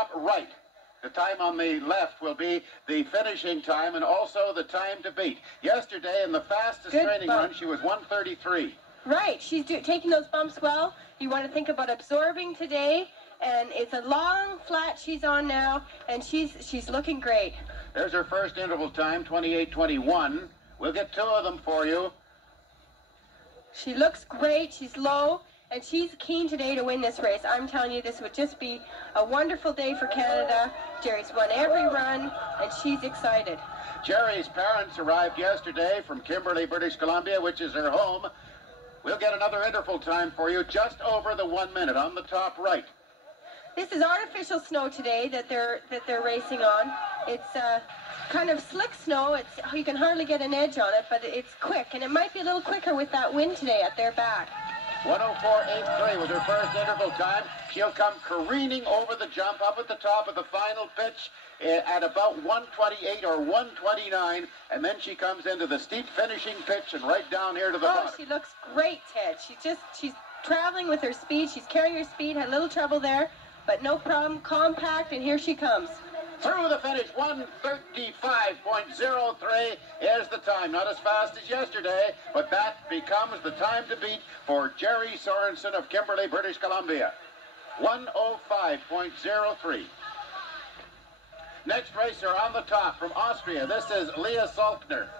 top right. The time on the left will be the finishing time and also the time to beat. Yesterday, in the fastest training run, she was 1:33. Right. She's taking those bumps well. You want to think about absorbing today. And it's a long flat she's on now, and she's looking great. There's her first interval time, 28:21. We'll get two of them for you. She looks great. She's low, and she's keen today to win this race. I'm telling you, this would just be a wonderful day for Canada. Jerry's won every run, and she's excited. Jerry's parents arrived yesterday from Kimberley, British Columbia, which is her home. We'll get another interval time for you, just over the 1 minute on the top right. This is artificial snow today that they're racing on. It's kind of slick snow. You can hardly get an edge on it, but it's quick, and it might be a little quicker with that wind today at their back. 1:04.83 was her first interval time. She'll come careening over the jump up at the top of the final pitch at about 1:28 or 1:29, and then she comes into the steep finishing pitch and right down here to the bottom. Oh, she looks great, Ted. She's traveling with her speed. She's carrying her speed. Had a little trouble there, but no problem. Compact, and here she comes. Through the finish, 1:35.03 is the time. Not as fast as yesterday, but that becomes the time to beat for Jerry Sorensen of Kimberley, British Columbia. 1:05.03. Next racer on the top from Austria. This is Leah Salkner.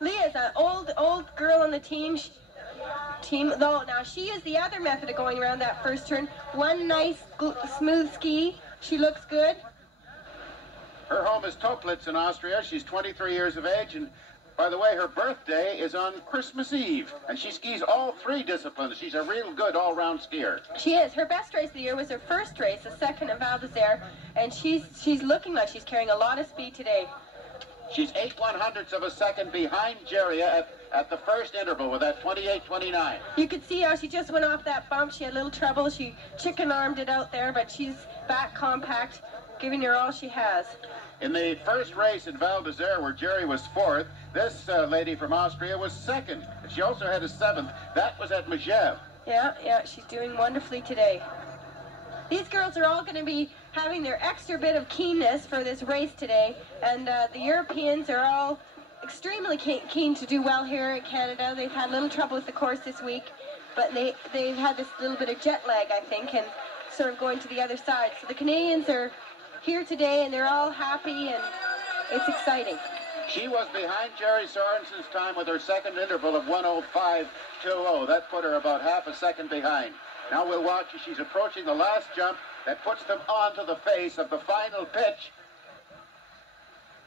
Leah's an old girl on the team. Though now she used the other method of going around that first turn. One nice smooth ski. She looks good. Her home is Toplitz in Austria. She's 23 years of age, and by the way, her birthday is on Christmas Eve, and she skis all three disciplines. She's a real good all-round skier. She is. Her best race of the year was her first race, the second at Val d'Isère, and she's looking like she's carrying a lot of speed today. She's 8/100ths of a second behind Jerry at the first interval with that 28:29. You could see how she just went off that bump. She had a little trouble. She chicken-armed it out there, but she's back compact, giving her all she has. In the first race in Val d'Isère, where Jerry was fourth, this lady from Austria was second. She also had a seventh. That was at Megève. Yeah, she's doing wonderfully today. These girls are all going to be having their extra bit of keenness for this race today, and the Europeans are all extremely keen to do well here in Canada. They've had a little trouble with the course this week, but they've had this little bit of jet lag, I think, and sort of going to the other side. So the Canadians are here today, and they're all happy, and it's exciting. She was behind Jerry Sorensen's time with her second interval of 1:05.20. That put her about half a second behind. Now we'll watch as she's approaching the last jump that puts them onto the face of the final pitch.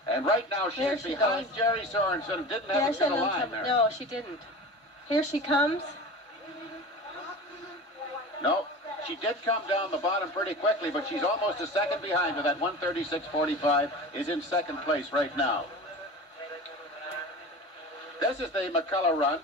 And right now she's behind Jerry Sorensen. Didn't have a good line there. No, she didn't. Here she comes. No. She did come down the bottom pretty quickly, but she's almost a second behind her. That 1:36.45 is in second place right now. This is the McCullough run.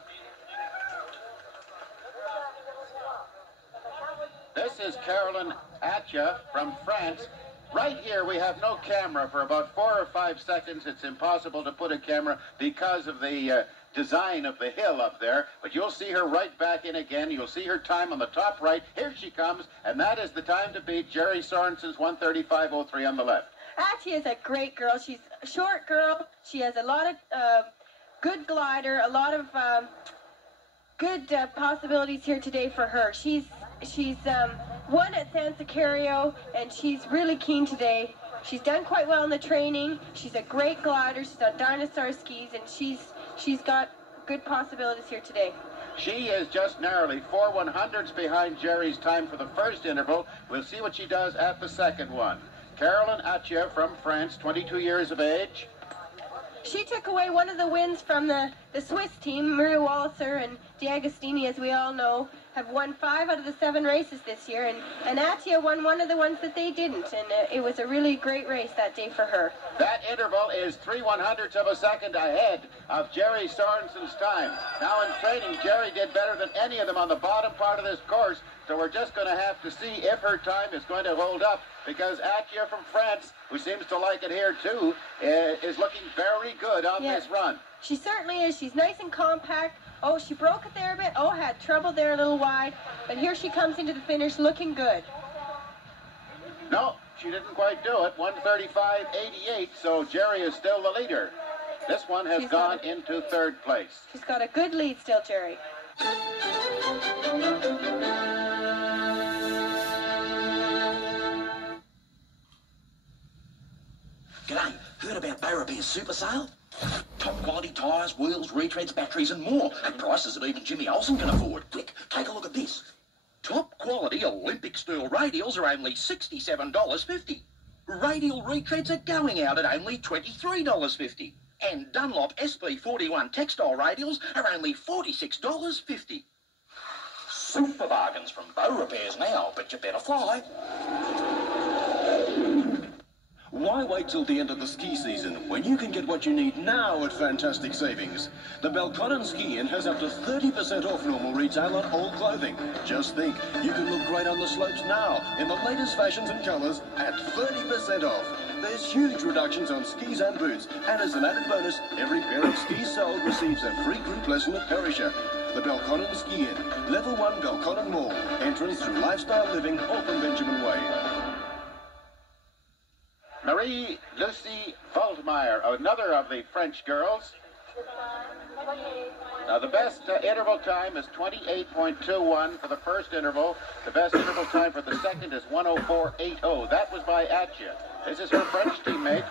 This is Caroline Attia from France. Right here we have no camera for about 4 or 5 seconds. It's impossible to put a camera because of the design of the hill up there, but you'll see her right back in again. You'll see her time on the top right. Here she comes, and that is the time to beat Jerry Sorensen's 1:35.03 on the left. Attia is a great girl. She's a short girl. She has a lot of good glider, a lot of good possibilities here today for her. She's won at San Sicario, and she's really keen today. She's done quite well in the training. She's a great glider. She's on dinosaur skis, and she's got good possibilities here today. She is just narrowly 4/100ths behind Jerry's time for the first interval. We'll see what she does at the second one. Caroline Attia from France, 22 years of age. She took away one of the wins from the Swiss team. Maria Walliser and D'Agostini, as we all know, have won 5 out of the 7 races this year, and Attia won one of the ones that they didn't, and it was a really great race that day for her. That interval is 3/100ths of a second ahead of Jerry Sorensen's time. Now in training, Jerry did better than any of them on the bottom part of this course, so we're just going to have to see if her time is going to hold up, because Attia from France, who seems to like it here too, is looking very good on this run. She certainly is. She's nice and compact. Oh, she broke it there a bit. Oh, had trouble there a little wide. But here she comes into the finish looking good. No, she didn't quite do it. 1:35.88, so Jerry is still the leader. This one has gone into third place. She's got a good lead still, Jerry. G'day, heard about Beaurepaires super sale? Top quality tyres, wheels, retreads, batteries and more at prices that even Jimmy Olsen can afford. Quick, take a look at this. Top quality Olympic steel radials are only $67.50. Radial retreads are going out at only $23.50. And Dunlop SB41 textile radials are only $46.50. Super bargains from Beaurepaires now, but you better fly. Why wait till the end of the ski season when you can get what you need now at fantastic savings? The Belconnen Ski Inn has up to 30% off normal retail on all clothing. Just think, you can look great on the slopes now in the latest fashions and colours at 30% off. There's huge reductions on skis and boots, and as an added bonus, every pair of skis sold receives a free group lesson at Perisher. The Belconnen Ski Inn, Level 1 Belconnen Mall, entrance through Lifestyle Living, Alton Benjamin Way. Marie-Lucie Waldmeyer, another of the French girls. Now, the best interval time is 28.21 for the first interval. The best interval time for the second is 1:04.80. That was by Atya. This is her French teammate.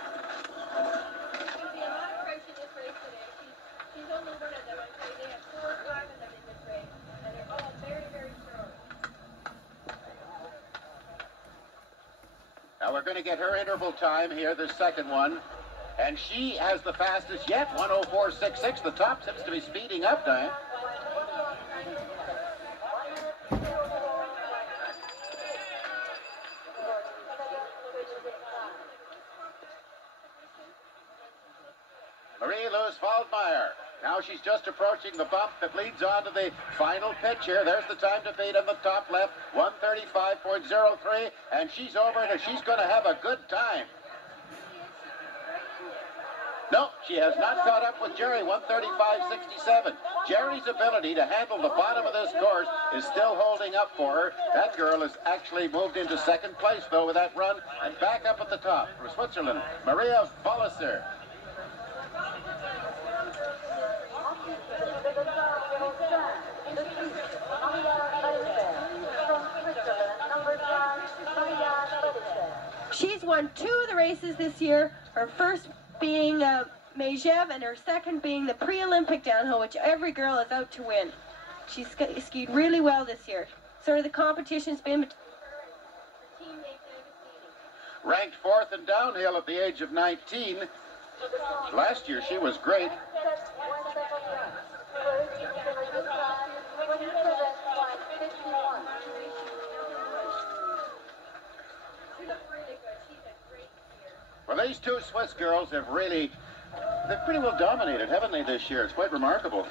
Now we're going to get her interval time here, the second one. And she has the fastest yet, 1:04.66. The top seems to be speeding up now. Marie-Lucie Waldmeyer. Now she's just approaching the bump that leads on to the final pitch here. There's the time to beat on the top left, 1:35.03, and she's over it, and she's going to have a good time. No, she has not caught up with Jerry, 1:35.67. Jerry's ability to handle the bottom of this course is still holding up for her. That girl has actually moved into second place, though, with that run, and back up at the top for Switzerland, Maria Walliser. She's won 2 of the races this year, her first being Megève and her second being the pre-Olympic downhill, which every girl is out to win. She's skied really well this year. Sort of the competition's been... Ranked 4th in downhill at the age of 19. Last year she was great. Well, these two Swiss girls have really, they've pretty well dominated, haven't they, this year? It's quite remarkable.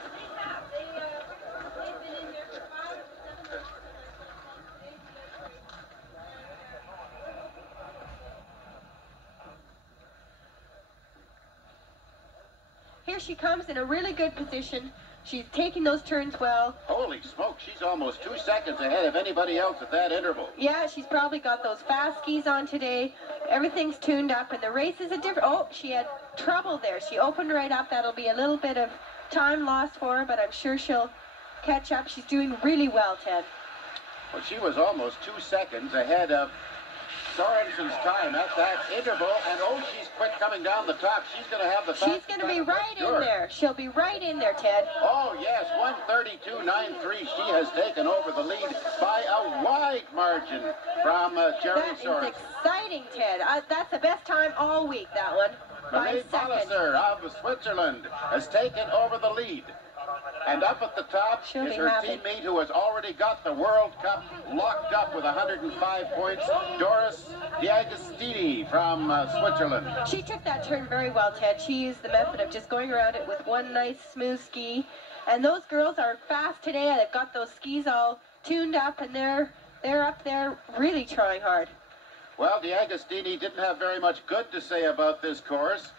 Here she comes in a really good position. She's taking those turns well. Holy smoke, she's almost 2 seconds ahead of anybody else at that interval. Yeah, she's probably got those fast skis on today. Everything's tuned up, and the race is a different... Oh, she had trouble there. She opened right up. That'll be a little bit of time lost for her, but I'm sure she'll catch up. She's doing really well, Ted. Well, she was almost 2 seconds ahead of Sorensen's time at that interval, and oh, she's quick coming down the top. She's going to have the fastest. She's going to be right in there. She'll be right in there, Ted. Oh, yes, 1:32.93. She has taken over the lead by a wide margin from Jerry Sorensen. That is exciting, Ted. That's the best time all week, that one. Marie Walliser of Switzerland has taken over the lead. And up at the top is her teammate who has already got the World Cup locked up with 105 points, Doris D'Agostini from Switzerland. She took that turn very well, Ted. She used the method of just going around it with one nice smooth ski. And those girls are fast today. They've got those skis all tuned up, and they're up there really trying hard. Well, D'Agostini didn't have very much good to say about this course.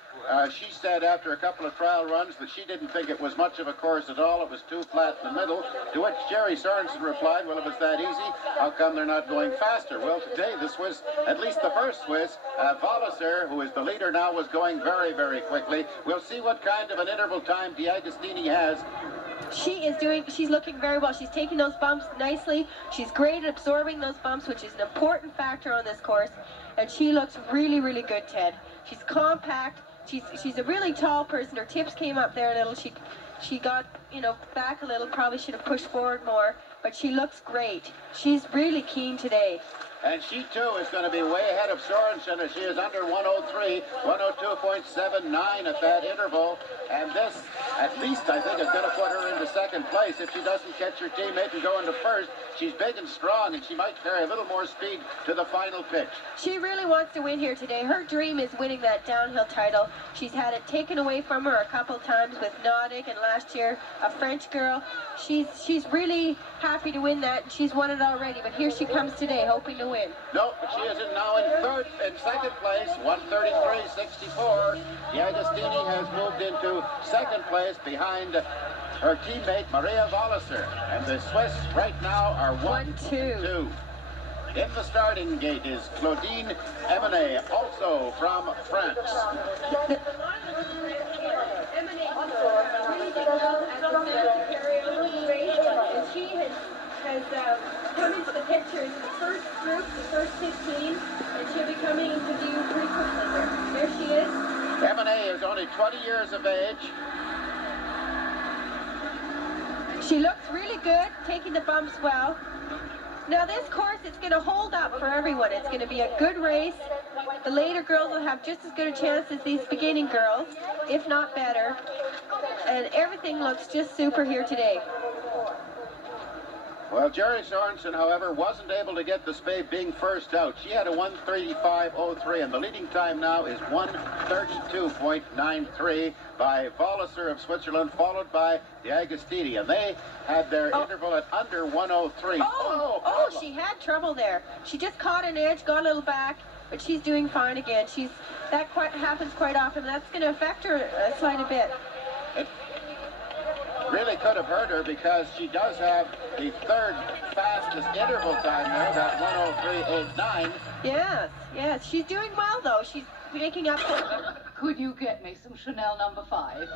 She said after a couple of trial runs that she didn't think it was much of a course at all. It was too flat in the middle. To which Jerry Sorensen replied, well, if it's that easy, how come they're not going faster? Well, today the Swiss, at least the first Swiss, Walliser, who is the leader now, was going very, very quickly. We'll see what kind of an interval time D'Agostini has. She's looking very well. She's taking those bumps nicely. She's great at absorbing those bumps, which is an important factor on this course. And she looks really, really good, Ted. She's compact. She's a really tall person. Her tips came up there a little. She got, back a little. Probably should have pushed forward more. But she looks great. She's really keen today. And she, too, is going to be way ahead of Sorensen as she is under 103, 102.79 at that interval. And this, at least, I think, is going to put her into second place. If she doesn't catch her teammate and go into first, she's big and strong, and she might carry a little more speed to the final pitch. She really wants to win here today. Her dream is winning that downhill title. She's had it taken away from her a couple times with Nautic, and last year, a French girl. She's really happy to win that, and she's won it already. But here she comes today, hoping to win. No, but she is now in second place, 133.64. D'Agostini has moved into second place behind her teammate Maria Walliser. And the Swiss right now are 1-2. In the starting gate is Claudine Eminet, also from France. She has come into the picture in the first group, the first 15, and she'll be coming into view pretty quickly here. There she is. Eminet is only 20 years of age. She looks really good, taking the bumps well. Now this course, it's going to hold up for everyone. It's going to be a good race. The later girls will have just as good a chance as these beginning girls, if not better. And everything looks just super here today. Well, Jerry Sorensen, however, wasn't able to get the Spade being first out. She had a 1:35.03, and the leading time now is 1:32.93 by Walliser of Switzerland, followed by D'Agostini. And they had their interval at under 1:03. Oh, she had trouble there. She just caught an edge, got a little back, but she's doing fine again. That happens quite often. That's going to affect her a slight bit. It really could have hurt her because she does have the third fastest interval time there, that 1:03.89. Yes, she's doing well though. She's making up. Could you get me some Chanel No. 5?